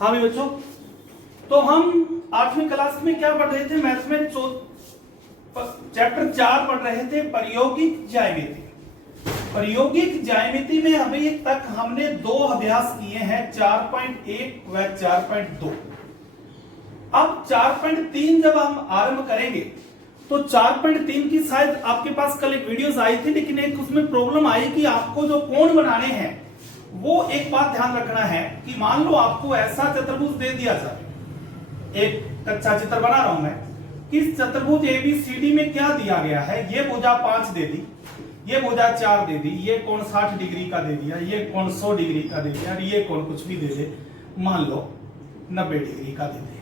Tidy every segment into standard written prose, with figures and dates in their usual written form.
हाँ भी बच्चों, तो हम 8वीं क्लास में क्या पढ़ रहे थे? मैथ्स में चैप्टर 4 पढ़ रहे थे, प्रायोगिक ज्यामिति। प्रायोगिक ज्यामिति में अभी तक हमने 2 अभ्यास किए हैं, 4.1 व 4.2। अब 4.3 जब हम आरंभ करेंगे तो 4.3 की शायद आपके पास कल एक वीडियोस आई थी, लेकिन एक उसमें प्रॉब्लम आई कि आपको जो कोण बनाने हैं वो एक बात ध्यान रखना है कि मान लो आपको ऐसा चतुर्भुज दे दिया जाए, एक कच्चा चित्र बना रहा हूं मैं, इस चतुर्भुज ABCD में क्या दिया गया है, ये भुजा 5 दे दी, ये भुजा 4 दे दी, ये कोण 60 डिग्री का दे दिया, ये कोण 100 डिग्री का दे दिया, और ये कोण कुछ भी दे दे, मान लो 90 डिग्री का दे दे।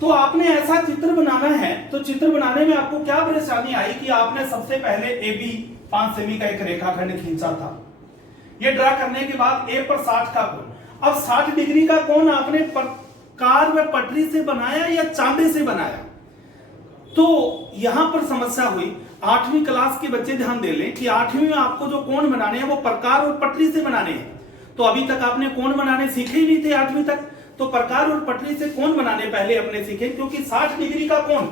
तो आपने ऐसा चित्र बनाना है, तो चित्र बनाने में आपको क्या परेशानी आई कि आपने सबसे पहले AB 5 सेमी का एक रेखाखंड खींचा था। ये ड्रा करने के बाद A पर 60 का कोण, अब 60 डिग्री का कोण आपने प्रकार व पटरी से बनाया या चांदे से बनाया? तो यहां पर समस्या हुई। 8वीं क्लास के बच्चे ध्यान दे लें कि 8वीं में आपको जो कोण बनाने हैं वो प्रकार और पटरी से बनाने हैं। तो अभी तक आपने कोण बनाने सीखे ही नहीं थे 8वीं तक, तो प्रकार और पटरी से कोण बनाने पहले अपने सीखे, क्योंकि 60 डिग्री का कोण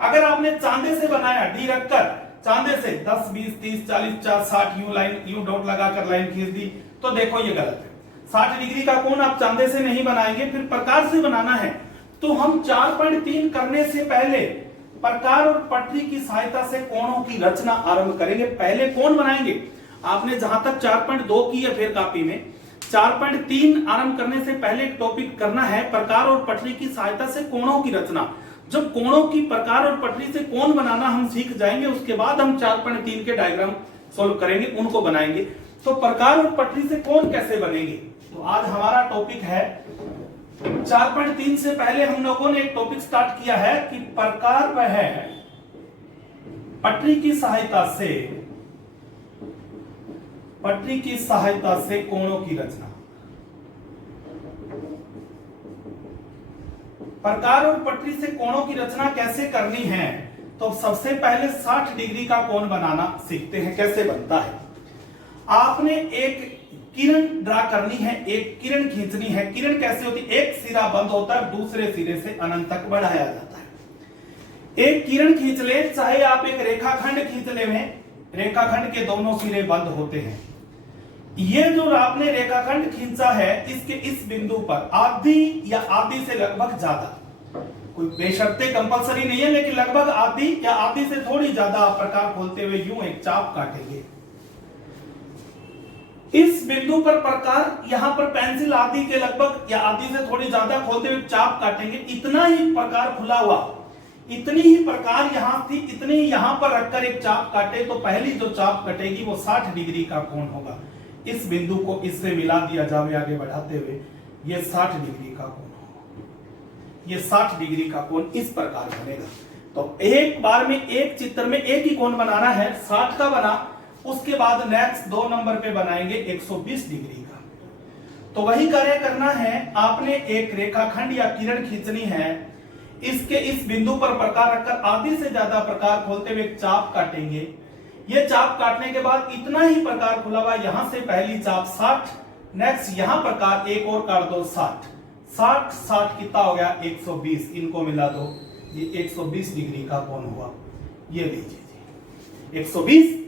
अगर आपने चांदे से बनाया, डी रखकर चांदे से 10 20 30 40 50 60 यू लाइन यू डॉट लगाकर लाइन खींच दी, तो देखो ये गलत है। 60 डिग्री का कोण आप चांदे से नहीं बनाएंगे, फिर प्रकार से बनाना है। तो हम 4.3 करने से पहले प्रकार और पटरी की सहायता से कोणों की रचना आरंभ करेंगे। पहले कोण बनाएंगे। आपने जहां तक 4.2 की है फिर कॉपी में, 4.3 आरंभ करने से पहले एक टॉपिक करना है, प्रकार और पटरी की सहायता से कोणों की रचना। जब कोणों की प्रकार और पटरी से कोण बनाना हम सीख जाएंगे, उसके बाद हम 4.3 के डायग्राम सोल्व करेंगे, उनको बनाएंगे। तो प्रकार और पटरी से कोण कैसे बनेंगे, तो आज हमारा टॉपिक है। 4.3 से पहले हम लोगों ने एक टॉपिक स्टार्ट किया है कि प्रकार व है पटरी की सहायता से कोणों की रचना। प्रकार और पटरी से कोणों की रचना कैसे करनी है, तो सबसे पहले 60 डिग्री का कोण बनाना सीखते हैं, कैसे बनता है। आपने एक किरण ड्रा करनी है, एक किरण खींचनी है। किरण कैसे होती है? एक सिरा बंद होता है, दूसरे सिरे से अनंत तक बढ़ाया जाता है। एक किरण खींच ले, चाहे आप एक रेखाखंड खींच ले, रेखाखंड के दोनों सिरे बंद होते हैं। ये जो आपने रेखाखंड खींचा है, इसके इस बिंदु पर आधी या आधी से लगभग ज्यादा, कोई बेशर्ते कंपलसरी नहीं है, लेकिन लगभग आधी या आधी से थोड़ी ज्यादा आप प्रकार खोलते हुए यूं एक चाप काटेंगे। इस बिंदु पर प्रकार, यहां पर पेंसिल आधी के लगभग या आधी से थोड़ी ज्यादा खोलते हुए चाप काटेंगे। इतना ही प्रकार खुला हुआ, इतनी ही प्रकार यहां थी, इतनी ही यहां पर रखकर एक चाप काटे, तो पहली जो चाप कटेगी वो 60 डिग्री का कोण होगा। इस बिंदु को इससे मिला दिया जाए आगे बढ़ाते हुए, ये 60 डिग्री का कोण होगा। ये 60 डिग्री का कोण इस प्रकार बनेगा। तो एक बार में एक चित्र में एक ही कोण बनाना है, 60 का बना, उसके बाद नेक्स्ट 2 नंबर पे बनाएंगे 120 डिग्री का। तो वही कार्य करना है। आपने एक रेखाखंड या किरण खींचनी है, इसके इस बिंदु पर प्रकार रखकर आधी से ज्यादा प्रकार खोलते हुए एक चाप काटेंगे। ये चाप काटने के बाद इतना ही प्रकार खुला हुआ, यहां से पहली चाप 60, नेक्स्ट यहां प्रकार एक और काट दो 60 60 60 कितना हो गया 120, इनको मिला दो, ये 120 डिग्री का कोण हुआ। ये लीजिए 120।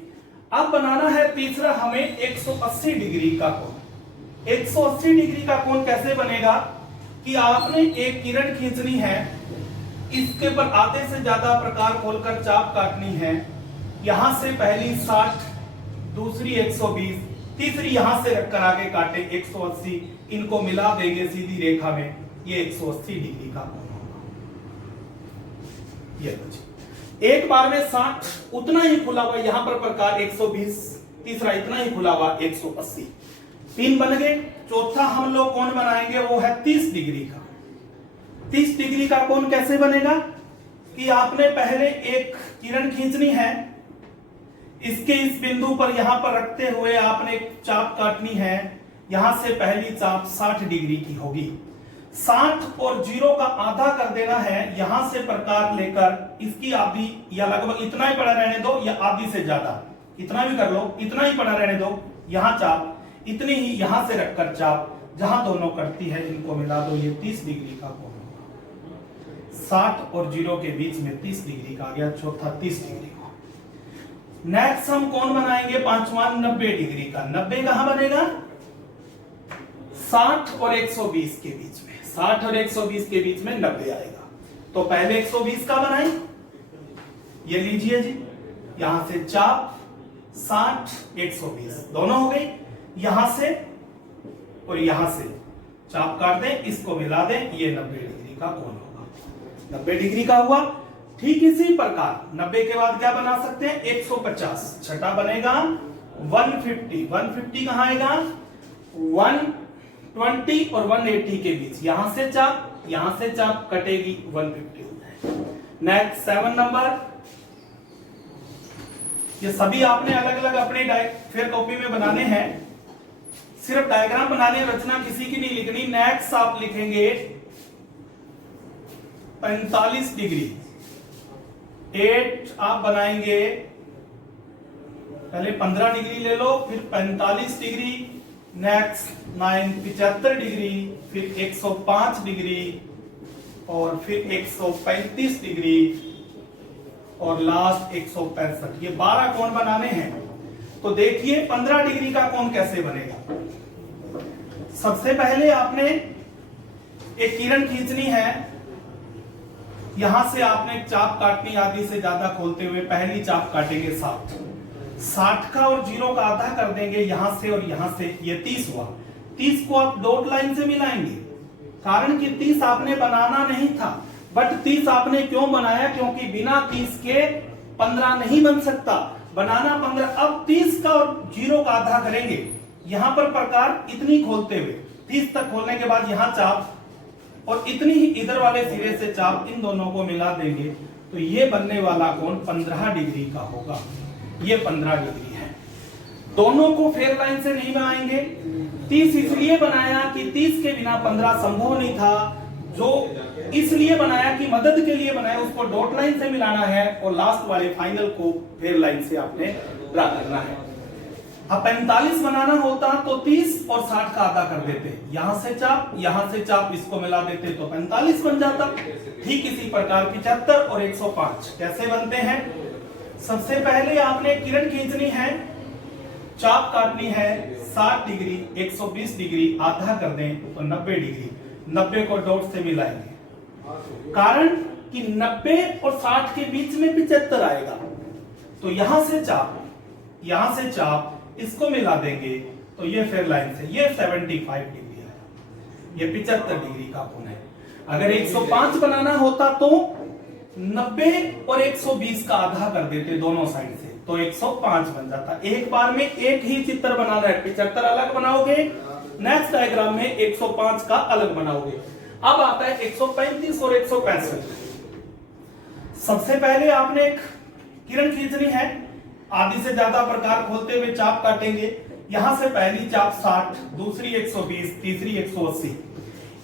अब बनाना है तीसरा हमें 180 डिग्री का कोण। 180 डिग्री का कोण कैसे बनेगा कि आपने एक किरण खींचनी है, इसके पर आधे से ज्यादा प्रकार खोलकर चाप काटनी है। यहां से पहली 60, दूसरी 120, तीसरी यहां से रखकर आगे काटे 180, इनको मिला देंगे सीधी रेखा में, ये 180 डिग्री का कोण होगा। ये एक बार में 60, उतना ही खुला हुआ, यहां पर प्रकार 120, तीसरा इतना ही खुला हुआ 180, 3 बन गए। चौथा हम लोग कोण बनाएंगे वो है 30 डिग्री का। 30 डिग्री का कोण कैसे बनेगा कि आपने पहले एक किरण खींचनी है, इसके इस बिंदु पर यहां पर रखते हुए आपने एक चाप काटनी है। यहां से पहली चाप 60 डिग्री की होगी। 60 और 0 का आधा कर देना है, यहां से प्रकार लेकर इसकी आधी या लगभग इतना ही पड़ा रहने दो, या आधी से ज्यादा, इतना भी कर लो, इतना ही पड़ा रहने दो। यहां चाप, इतनी ही यहां से रखकर चाप, जहां दोनों कटती है इनको मिला दो, ये 30 डिग्री का कोण होगा। 60 और 0 के बीच में 30 डिग्री का आ गया, चौथा 30 डिग्री का। नेक्स्ट हम कौन बनाएंगे पांचवा, 90 डिग्री का। 90 कहां बनेगा, 60 और 120 के बीच में, 60 और 120 के बीच में 90 आएगा। तो पहले 120 का बनाएं, ये लीजिए जी, यहां से चाप 60 120 दोनों हो गई, यहां से और यहां से चाप काट दें, इसको मिला दें, ये 90 डिग्री का कोण होगा। 90 डिग्री का हुआ। ठीक इसी प्रकार 90 के बाद क्या बना सकते हैं, 150, छठा बनेगा 150। 150 कहां आएगा, 120 और 180 के बीच, यहां से चाप कटेगी, 150 हो जाएगा। नेक्स्ट 7 नंबर, ये सभी आपने अलग अलग अपने फिर कॉपी में बनाने हैं, सिर्फ डायग्राम बनाने, रचना किसी की नहीं लिखनी। नेक्स्ट आप लिखेंगे 45 डिग्री। 8 आप बनाएंगे, पहले 15 डिग्री ले लो, फिर 45 डिग्री, नेक्स्ट 9 75 डिग्री, फिर 105 डिग्री, और फिर 135 डिग्री, और लास्ट 165। ये 12 कोण बनाने हैं। तो देखिए 15 डिग्री का कोण कैसे बनेगा। सबसे पहले आपने एक किरण खींचनी है, यहां से आपने चाप काटनी, आधी से ज्यादा खोलते हुए पहली चाप काटेंगे 60 का और 0 का आधा कर देंगे, यहां से और यहां से, ये 30 हुआ। 30 को आप डॉट लाइन से मिलाएंगे, कारण कि 30 आपने बनाना नहीं था, बट 30 आपने क्यों बनाया, क्योंकि बिना 30 के 15 नहीं बन सकता, बनाना 15। अब 30 का और 0 का आधा करेंगे, यहां पर प्रकार इतनी खोलते हुए 30 तक खोलने के बाद यहां चाप, और इतनी ही इधर वाले सिरे से चाप, इन दोनों को मिला देंगे, तो ये बनने वाला कोण 15 डिग्री का होगा। ये 15 डिग्री है। दोनों को फेयर लाइन से नहीं बनाएंगे। 30 इसलिए बनाया कि 30 के बिना 15 संभव नहीं था, जो इसलिए बनाया कि मदद के लिए बनाया, उसको डॉट लाइन से मिलाना है, और लास्ट वाले फाइनल को फेयर लाइन से आपने ड्रा करना है। अब 45 बनाना होता तो 30 और 60 का आधा कर देते, यहां से चाप इसको मिला देते तो 45 बन जाता। ठीक इसी प्रकार 75 और 105 कैसे बनते हैं। सबसे पहले आपने किरण खींचनी है, चाप काटनी है 60 डिग्री, 120 डिग्री, आधा कर दें तो 90 डिग्री। 90 को डॉट से मिलाएंगे, कारण कि 90 और 60 के बीच में 75 आएगा, तो यहां से चाप इसको मिला देंगे, तो ये फेयर लाइन से ये 75 डिग्री आएगा। ये 75 डिग्री का कोण है। अगर 105 बनाना होता तो 90 और 120 का आधा कर देते दोनों साइड से, तो 105 बन जाता। एक बार में एक ही चित्र बनाना है, 75 अलग बनाओगे, नेक्स्ट डायग्राम में 105 का अलग बनाओगे। अब आता है 135 और 165। सबसे पहले आपने एक किरण खींचनी है, आधी से ज्यादा प्रकार खोलते हुए चाप काटेंगे। यहां से पहली चाप 60, दूसरी 120, तीसरी 180।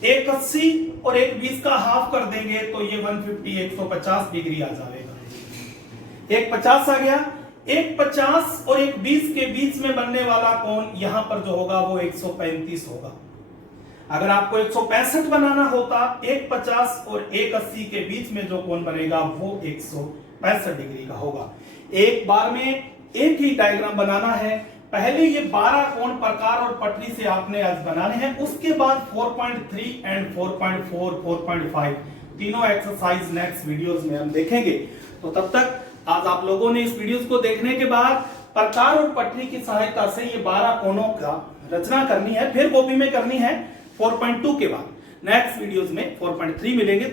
180 और 120 का हाफ कर देंगे तो ये 150 150 डिग्री आ जाएगा। 150 आ गया। 150 और 120 के बीच में बनने वाला कोण यहां पर जो होगा वो 135 होगा। अगर आपको 165 बनाना होता, 150 और 180 के बीच में जो कोण बनेगा वो 165 डिग्री का होगा। एक बार में एक ही डायग्राम बनाना है। पहले ये 12 कोण प्रकार और पटरी से आपने आज बनाने हैं, उसके बाद 4.3 एंड 4.4, 4.5 तीनों एक्सरसाइज नेक्स्ट वीडियोस में हम देखेंगे। तो तब तक आज आप लोगों ने इस वीडियोस को देखने के बाद प्रकार और पटरी की सहायता से ये 12 कोणों का रचना करनी है, फिर कॉपी में करनी है 4.2 के बाद। नेक्स्ट वीडियोस में 4.3 मिलेंगे।